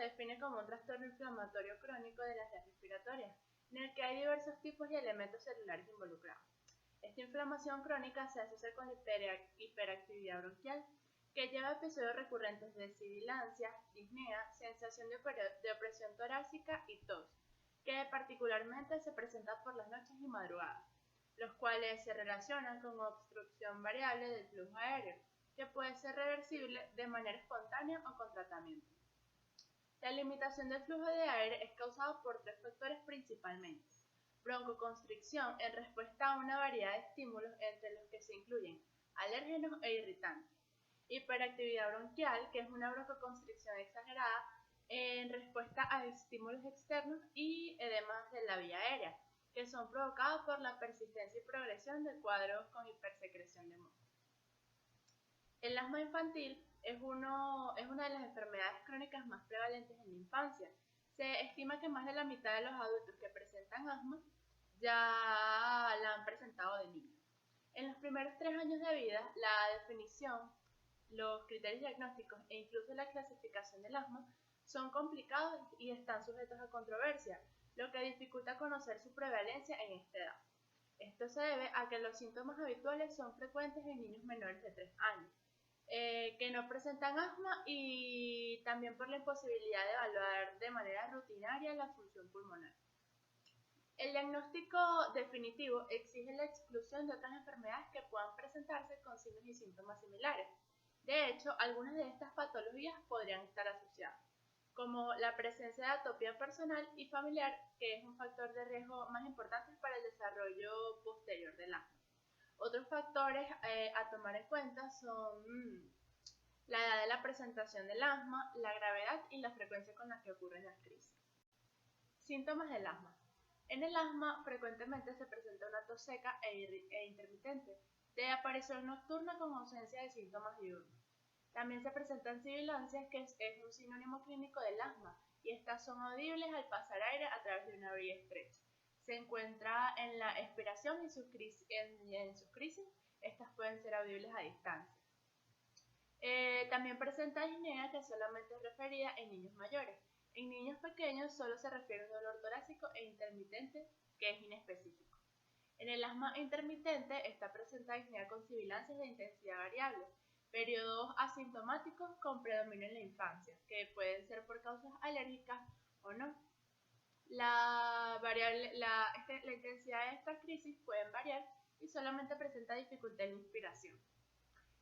se define como un trastorno inflamatorio crónico de las vías respiratorias, en el que hay diversos tipos y elementos celulares involucrados. Esta inflamación crónica se asocia con la hiperactividad bronquial, que lleva a episodios recurrentes de sibilancia, disnea, sensación de opresión torácica y tos, que particularmente se presentan por las noches y madrugadas, los cuales se relacionan con obstrucción variable del flujo aéreo, que puede ser reversible de manera espontánea o con tratamiento. La limitación del flujo de aire es causada por tres factores principalmente: broncoconstricción en respuesta a una variedad de estímulos entre los que se incluyen alérgenos e irritantes, hiperactividad bronquial, que es una broncoconstricción exagerada en respuesta a estímulos externos, y edemas de la vía aérea, que son provocados por la persistencia y progresión de cuadros con hipersecreción de moco. El asma infantil es una de las enfermedades crónicas más prevalentes en la infancia. Se estima que más de la mitad de los adultos que presentan asma ya la han presentado de niños. En los primeros 3 años de vida, la definición, los criterios diagnósticos e incluso la clasificación del asma son complicados y están sujetos a controversia, lo que dificulta conocer su prevalencia en esta edad. Esto se debe a que los síntomas habituales son frecuentes en niños menores de 3 años, que no presentan asma, y también por la imposibilidad de evaluar de manera rutinaria la función pulmonar. El diagnóstico definitivo exige la exclusión de otras enfermedades que puedan presentarse con signos y síntomas similares. De hecho, algunas de estas patologías podrían estar asociadas, como la presencia de atopía personal y familiar, que es un factor de riesgo más importante para el desarrollo posterior del asma. Otros factores a tomar en cuenta son la edad de la presentación del asma, la gravedad y la frecuencia con la que ocurren las crisis. Síntomas del asma. En el asma frecuentemente se presenta una tos seca e intermitente, de aparición nocturna con ausencia de síntomas diurnos. También se presentan sibilancias, que es un sinónimo clínico del asma, y estas son audibles al pasar aire a través de una vía estrecha. Se encuentra en la expiración y en sus crisis, estas pueden ser audibles a distancia. También presenta disnea, que solamente es referida en niños mayores. En niños pequeños solo se refiere a un dolor torácico e intermitente, que es inespecífico. En el asma intermitente está presente disnea con sibilancias de intensidad variable, periodos asintomáticos con predominio en la infancia, que pueden ser por causas alérgicas o no. La intensidad de estas crisis pueden variar y solamente presenta dificultad en la inspiración.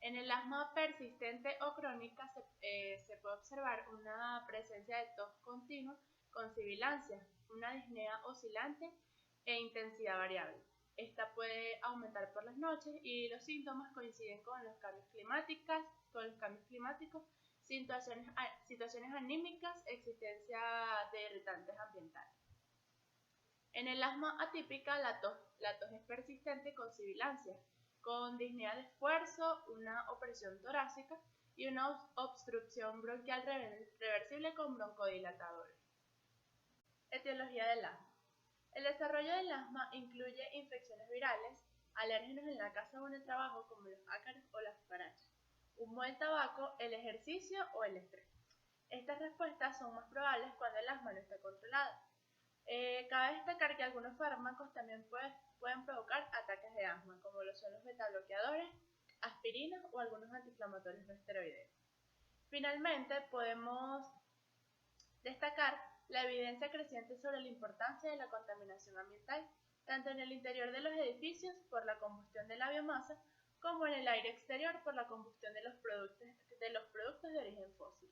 En el asma persistente o crónica se puede observar una presencia de tos continua con sibilancias, una disnea oscilante e intensidad variable. Esta puede aumentar por las noches y los síntomas coinciden con los cambios climáticos, situaciones anímicas, existencia de irritantes ambientales. En el asma atípica, la tos es persistente con sibilancias, con disnea de esfuerzo, una opresión torácica y una obstrucción bronquial reversible con broncodilatadores. Etiología del asma. El desarrollo del asma incluye infecciones virales, alérgenos en la casa o en el trabajo como los ácaros o las cucarachas, humo del tabaco, el ejercicio o el estrés. Estas respuestas son más probables cuando el asma no está controlada. Cabe destacar que algunos fármacos también pueden provocar ataques de asma, como lo son los betabloqueadores, aspirinas o algunos antiinflamatorios no esteroideos. Finalmente, podemos destacar la evidencia creciente sobre la importancia de la contaminación ambiental, tanto en el interior de los edificios por la combustión de la biomasa, como en el aire exterior por la combustión de los productos de origen fósil.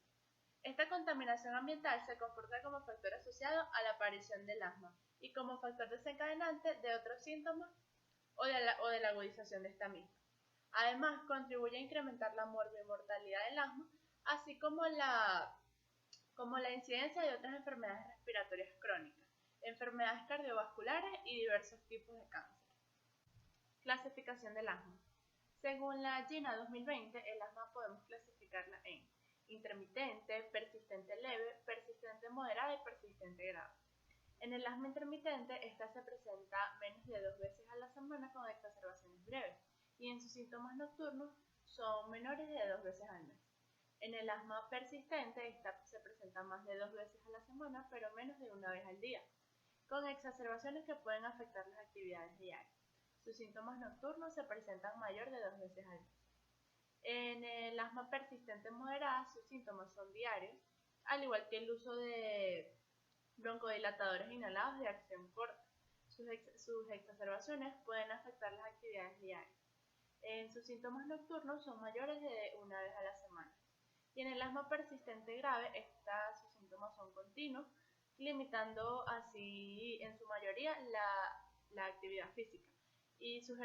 Esta contaminación ambiental se comporta como factor asociado a la aparición del asma y como factor desencadenante de otros síntomas o de la agudización de esta misma. Además, contribuye a incrementar la morbimortalidad del asma, así como la incidencia de otras enfermedades respiratorias crónicas, enfermedades cardiovasculares y diversos tipos de cáncer. Clasificación del asma. Según la GINA 2020, el asma podemos clasificarla en intermitente, persistente leve, persistente moderada y persistente grave. En el asma intermitente, esta se presenta menos de 2 veces a la semana con exacerbaciones breves, y en sus síntomas nocturnos son menores de 2 veces al mes. En el asma persistente, esta se presenta más de 2 veces a la semana, pero menos de 1 vez al día, con exacerbaciones que pueden afectar las actividades diarias. Sus síntomas nocturnos se presentan mayor de 2 veces al mes. En el asma persistente moderada, sus síntomas son diarios, al igual que el uso de broncodilatadores inhalados de acción corta. Sus exacerbaciones pueden afectar las actividades diarias. Sus síntomas nocturnos son mayores de 1 vez a la semana. Y en el asma persistente grave, sus síntomas son continuos, limitando así en su mayoría la actividad física. Y sus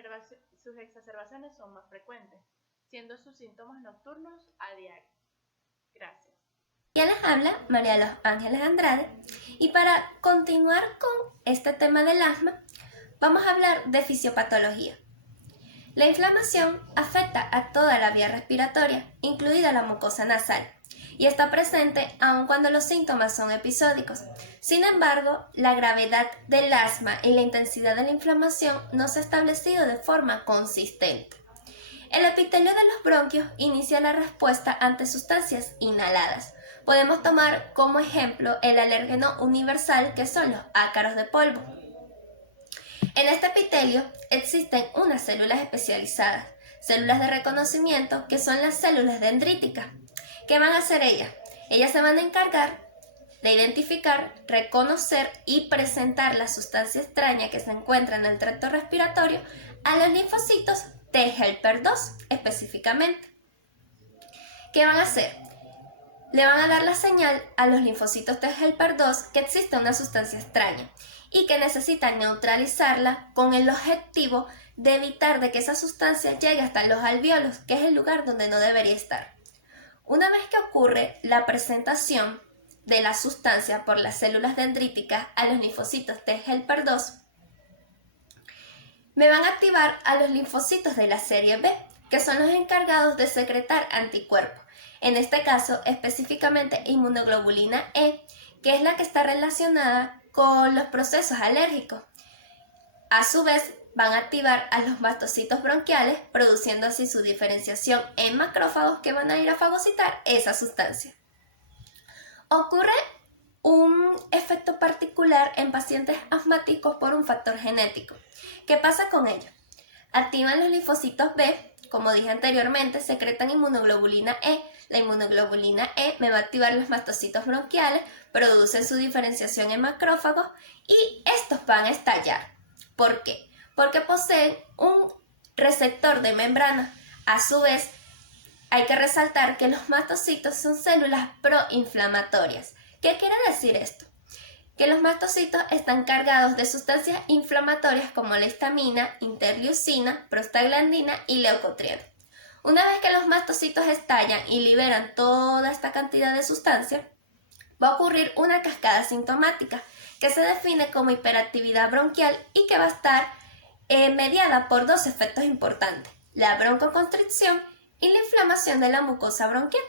exacerbaciones son más frecuentes, siendo sus síntomas nocturnos a diario. Gracias. Ya les habla María Los Ángeles Andrade, y para continuar con este tema del asma, vamos a hablar de fisiopatología. La inflamación afecta a toda la vía respiratoria, incluida la mucosa nasal, y está presente aun cuando los síntomas son episódicos. Sin embargo, la gravedad del asma y la intensidad de la inflamación no se ha establecido de forma consistente. El epitelio de los bronquios inicia la respuesta ante sustancias inhaladas. Podemos tomar como ejemplo el alérgeno universal, que son los ácaros de polvo. En este epitelio existen unas células especializadas, células de reconocimiento, que son las células dendríticas. ¿Qué van a hacer ellas? Ellas se van a encargar de identificar, reconocer y presentar la sustancia extraña que se encuentra en el tracto respiratorio a los linfocitos T helper 2 específicamente. ¿Qué van a hacer? Le van a dar la señal a los linfocitos T helper 2 que existe una sustancia extraña y que necesitan neutralizarla con el objetivo de evitar de que esa sustancia llegue hasta los alvéolos, que es el lugar donde no debería estar. Una vez que ocurre la presentación de la sustancia por las células dendríticas a los linfocitos T helper 2, me van a activar a los linfocitos de la serie B, que son los encargados de secretar anticuerpos. En este caso, específicamente inmunoglobulina E, que es la que está relacionada con los procesos alérgicos. A su vez, van a activar a los mastocitos bronquiales, produciendo así su diferenciación en macrófagos que van a ir a fagocitar esa sustancia. Ocurre un efecto particular en pacientes asmáticos por un factor genético. ¿Qué pasa con ellos? Activan los linfocitos B, como dije anteriormente, secretan inmunoglobulina E. La inmunoglobulina E me va a activar los mastocitos bronquiales, producen su diferenciación en macrófagos y estos van a estallar. ¿Por qué? Porque poseen un receptor de membrana. A su vez, hay que resaltar que los mastocitos son células proinflamatorias. ¿Qué quiere decir esto? Que los mastocitos están cargados de sustancias inflamatorias como la histamina, interleucina, prostaglandina y leucotrieno. Una vez que los mastocitos estallan y liberan toda esta cantidad de sustancias, va a ocurrir una cascada sintomática que se define como hiperactividad bronquial y que va a estar mediada por dos efectos importantes: la broncoconstricción y la inflamación de la mucosa bronquial.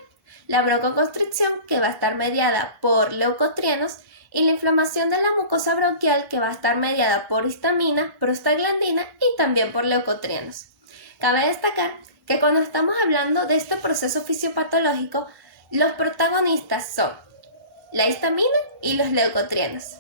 La broncoconstricción, que va a estar mediada por leucotrienos, y la inflamación de la mucosa bronquial, que va a estar mediada por histamina, prostaglandina y también por leucotrienos. Cabe destacar que cuando estamos hablando de este proceso fisiopatológico, los protagonistas son la histamina y los leucotrienos.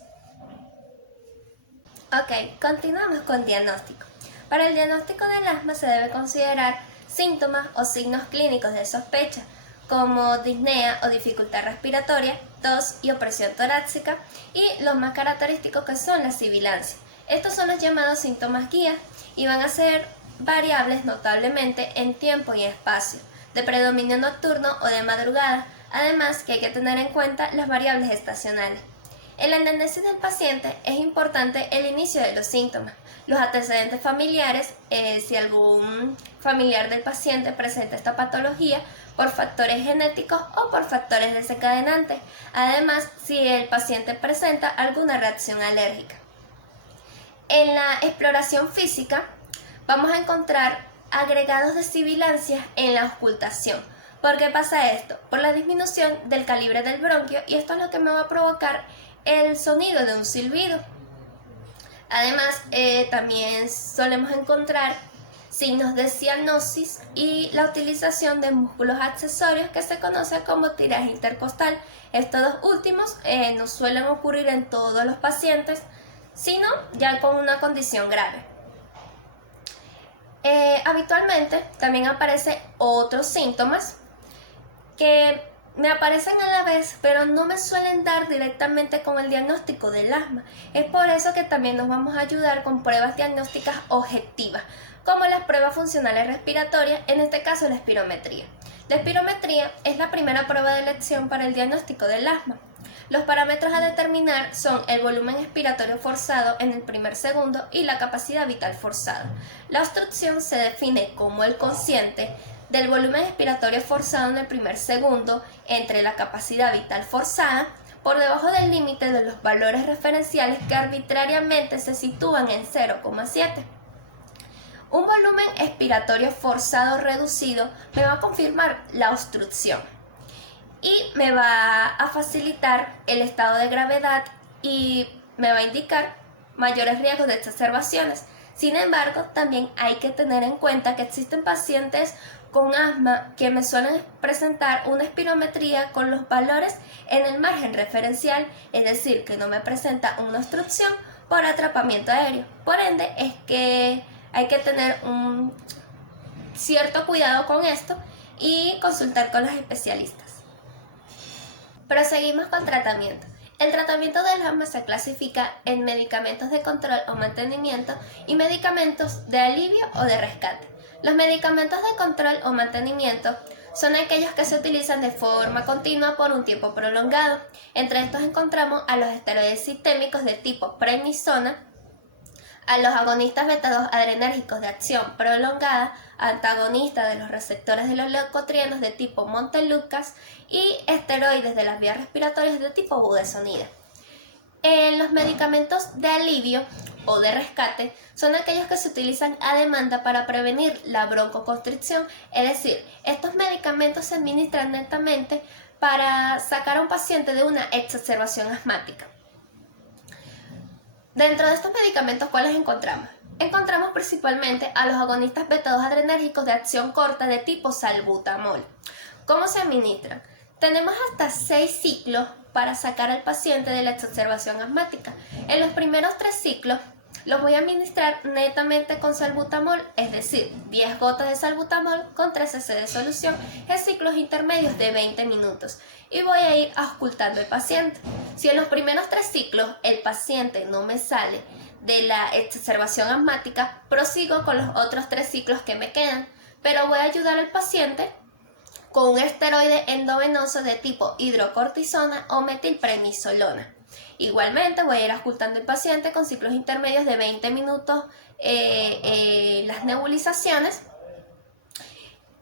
Ok, continuamos con diagnóstico. Para el diagnóstico del asma se debe considerar síntomas o signos clínicos de sospecha, como disnea o dificultad respiratoria, tos y opresión torácica, y los más característicos, que son la sibilancia. Estos son los llamados síntomas guía y van a ser variables notablemente en tiempo y espacio, de predominio nocturno o de madrugada, además que hay que tener en cuenta las variables estacionales. En la anamnesis del paciente es importante el inicio de los síntomas, los antecedentes familiares, si algún familiar del paciente presenta esta patología por factores genéticos o por factores desencadenantes, además si el paciente presenta alguna reacción alérgica. En la exploración física vamos a encontrar agregados de sibilancia en la auscultación. ¿Por qué pasa esto? Por la disminución del calibre del bronquio, y esto es lo que me va a provocar el sonido de un silbido. Además, también solemos encontrar signos de cianosis y la utilización de músculos accesorios que se conoce como tiraje intercostal. Estos dos últimos no suelen ocurrir en todos los pacientes, sino ya con una condición grave. Habitualmente también aparecen otros síntomas que me aparecen a la vez, pero no me suelen dar directamente con el diagnóstico del asma. Es por eso que también nos vamos a ayudar con pruebas diagnósticas objetivas, como las pruebas funcionales respiratorias, en este caso la espirometría. La espirometría es la primera prueba de elección para el diagnóstico del asma. Los parámetros a determinar son el volumen expiratorio forzado en el primer segundo y la capacidad vital forzada. La obstrucción se define como el cociente del volumen expiratorio forzado en el primer segundo entre la capacidad vital forzada por debajo del límite de los valores referenciales que arbitrariamente se sitúan en 0,7. Un volumen expiratorio forzado reducido me va a confirmar la obstrucción y me va a facilitar el estado de gravedad y me va a indicar mayores riesgos de exacerbaciones. Sin embargo, también hay que tener en cuenta que existen pacientes con asma que me suelen presentar una espirometría con los valores en el margen referencial, es decir, que no me presenta una obstrucción por atrapamiento aéreo. Por ende, es que hay que tener un cierto cuidado con esto y consultar con los especialistas. Proseguimos con tratamiento. El tratamiento del asma se clasifica en medicamentos de control o mantenimiento y medicamentos de alivio o de rescate. Los medicamentos de control o mantenimiento son aquellos que se utilizan de forma continua por un tiempo prolongado. Entre estos encontramos a los esteroides sistémicos de tipo prednisona, a los agonistas beta-2 adrenérgicos de acción prolongada, antagonistas de los receptores de los leucotrienos de tipo Montelukast y esteroides de las vías respiratorias de tipo budesonida. Los medicamentos de alivio o de rescate son aquellos que se utilizan a demanda para prevenir la broncoconstricción, es decir, estos medicamentos se administran netamente para sacar a un paciente de una exacerbación asmática. Dentro de estos medicamentos, ¿cuáles encontramos? Encontramos principalmente a los agonistas beta-2 adrenérgicos de acción corta de tipo salbutamol. ¿Cómo se administran? Tenemos hasta 6 ciclos para sacar al paciente de la exacerbación asmática. En los primeros 3 ciclos los voy a administrar netamente con salbutamol, es decir, 10 gotas de salbutamol con 3 cc de solución en ciclos intermedios de 20 minutos y voy a ir auscultando al paciente. Si en los primeros 3 ciclos el paciente no me sale de la exacerbación asmática, prosigo con los otros 3 ciclos que me quedan, pero voy a ayudar al paciente con un esteroide endovenoso de tipo hidrocortisona o metilprednisolona. Igualmente voy a ir auscultando al paciente con ciclos intermedios de 20 minutos las nebulizaciones.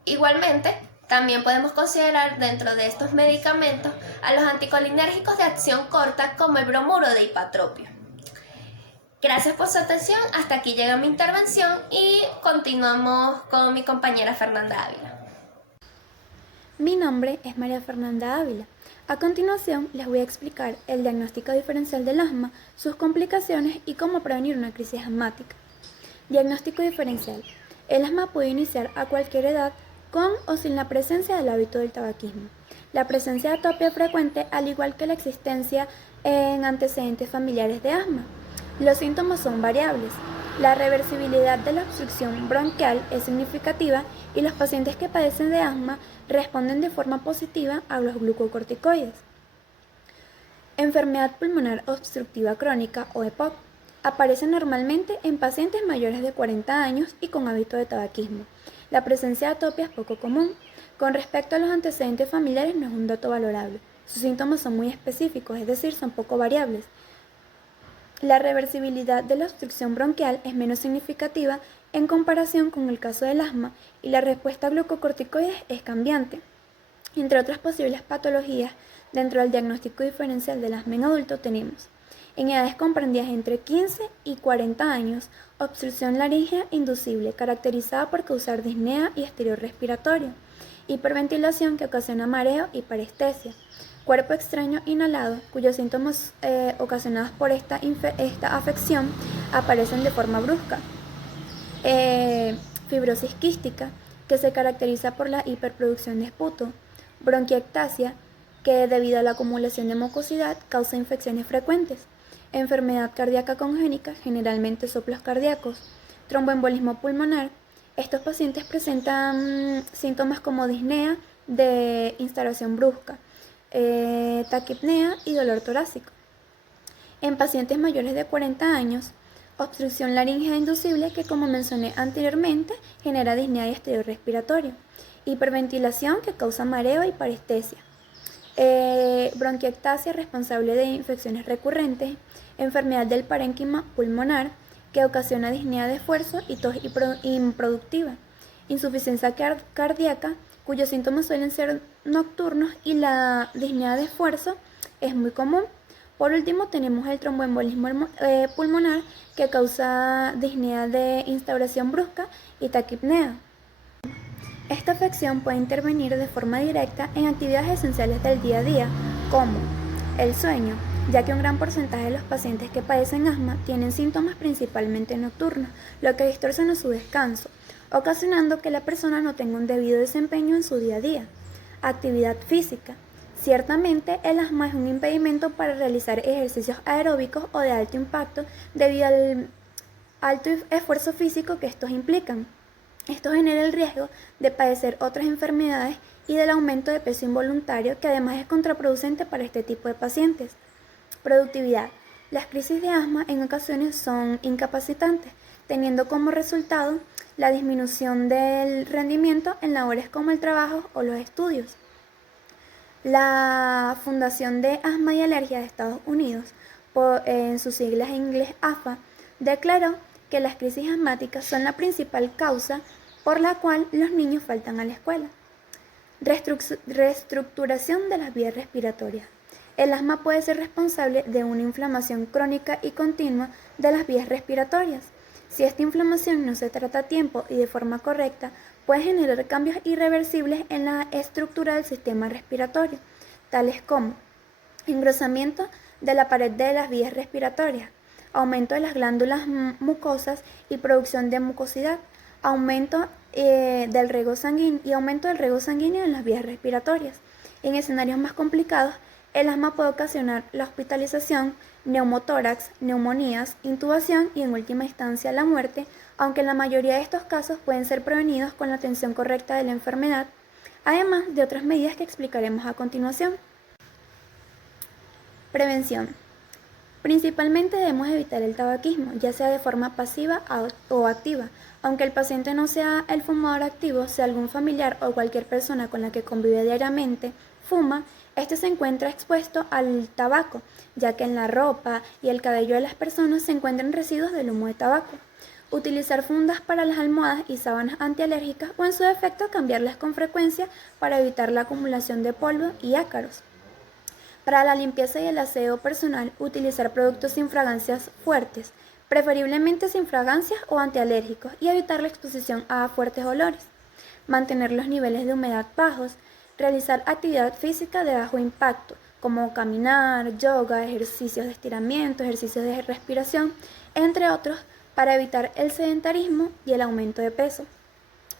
Igualmente también podemos considerar dentro de estos medicamentos a los anticolinérgicos de acción corta como el bromuro de hipatropio. Gracias por su atención, hasta aquí llega mi intervención y continuamos con mi compañera Fernanda Ávila. Mi nombre es María Fernanda Ávila. A continuación les voy a explicar el diagnóstico diferencial del asma, sus complicaciones y cómo prevenir una crisis asmática. Diagnóstico diferencial. El asma puede iniciar a cualquier edad con o sin la presencia del hábito del tabaquismo. La presencia de atopia es frecuente, al igual que la existencia en antecedentes familiares de asma. Los síntomas son variables. La reversibilidad de la obstrucción bronquial es significativa y los pacientes que padecen de asma responden de forma positiva a los glucocorticoides. Enfermedad pulmonar obstructiva crónica o EPOC aparece normalmente en pacientes mayores de 40 años y con hábito de tabaquismo. La presencia de atopia es poco común. Con respecto a los antecedentes familiares no es un dato valorable. Sus síntomas son muy específicos, es decir, son poco variables. La reversibilidad de la obstrucción bronquial es menos significativa en comparación con el caso del asma y la respuesta a glucocorticoides es cambiante. Entre otras posibles patologías, dentro del diagnóstico diferencial del asma en adulto tenemos, en edades comprendidas entre 15 y 40 años, obstrucción laríngea inducible caracterizada por causar disnea y exterior respiratorio, hiperventilación que ocasiona mareo y parestesia, cuerpo extraño inhalado cuyos síntomas ocasionados por esta afección aparecen de forma brusca, fibrosis quística, que se caracteriza por la hiperproducción de esputo, bronquiectasia, que debido a la acumulación de mucosidad causa infecciones frecuentes, enfermedad cardíaca congénita, generalmente soplos cardíacos, tromboembolismo pulmonar. Estos pacientes presentan síntomas como disnea de instauración brusca, taquipnea y dolor torácico. En pacientes mayores de 40 años, obstrucción laríngea inducible que, como mencioné anteriormente, genera disnea y estrés respiratorio, hiperventilación que causa mareo y parestesia, bronquiectasia responsable de infecciones recurrentes, enfermedad del parénquima pulmonar que ocasiona disnea de esfuerzo y tos improductiva, insuficiencia cardíaca cuyos síntomas suelen ser nocturnos y la disnea de esfuerzo es muy común. Por último tenemos el tromboembolismo pulmonar que causa disnea de instauración brusca y taquipnea. Esta afección puede intervenir de forma directa en actividades esenciales del día a día, como el sueño, ya que un gran porcentaje de los pacientes que padecen asma tienen síntomas principalmente nocturnos, lo que distorsiona su descanso, ocasionando que la persona no tenga un debido desempeño en su día a día. Actividad física. Ciertamente, el asma es un impedimento para realizar ejercicios aeróbicos o de alto impacto debido al alto esfuerzo físico que estos implican. Esto genera el riesgo de padecer otras enfermedades y del aumento de peso involuntario, que además es contraproducente para este tipo de pacientes. Productividad. Las crisis de asma en ocasiones son incapacitantes, teniendo como resultado la disminución del rendimiento en labores como el trabajo o los estudios. La Fundación de Asma y Alergia de Estados Unidos, en sus siglas en inglés AFA, declaró que las crisis asmáticas son la principal causa por la cual los niños faltan a la escuela. Reestructuración de las vías respiratorias. El asma puede ser responsable de una inflamación crónica y continua de las vías respiratorias. Si esta inflamación no se trata a tiempo y de forma correcta, puede generar cambios irreversibles en la estructura del sistema respiratorio, tales como engrosamiento de la pared de las vías respiratorias, aumento de las glándulas mucosas y producción de mucosidad, aumento del riego sanguíneo en las vías respiratorias. En escenarios más complicados, el asma puede ocasionar la hospitalización, neumotórax, neumonías, intubación y en última instancia la muerte, aunque en la mayoría de estos casos pueden ser prevenidos con la atención correcta de la enfermedad, además de otras medidas que explicaremos a continuación. Prevención. Principalmente debemos evitar el tabaquismo, ya sea de forma pasiva o activa. Aunque el paciente no sea el fumador activo, si algún familiar o cualquier persona con la que convive diariamente fuma, este se encuentra expuesto al tabaco, ya que en la ropa y el cabello de las personas se encuentran residuos del humo de tabaco. Utilizar fundas para las almohadas y sábanas antialérgicas o en su defecto cambiarlas con frecuencia para evitar la acumulación de polvo y ácaros. Para la limpieza y el aseo personal, utilizar productos sin fragancias fuertes, preferiblemente sin fragancias o antialérgicos, y evitar la exposición a fuertes olores. Mantener los niveles de humedad bajos, realizar actividad física de bajo impacto, como caminar, yoga, ejercicios de estiramiento, ejercicios de respiración, entre otros, para evitar el sedentarismo y el aumento de peso.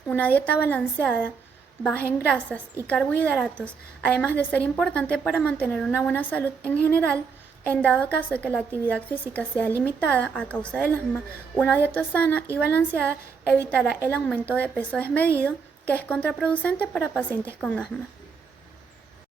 Una dieta balanceada, baja en grasas y carbohidratos, además de ser importante para mantener una buena salud en general. En dado caso de que la actividad física sea limitada a causa del asma, una dieta sana y balanceada evitará el aumento de peso desmedido, que es contraproducente para pacientes con asma.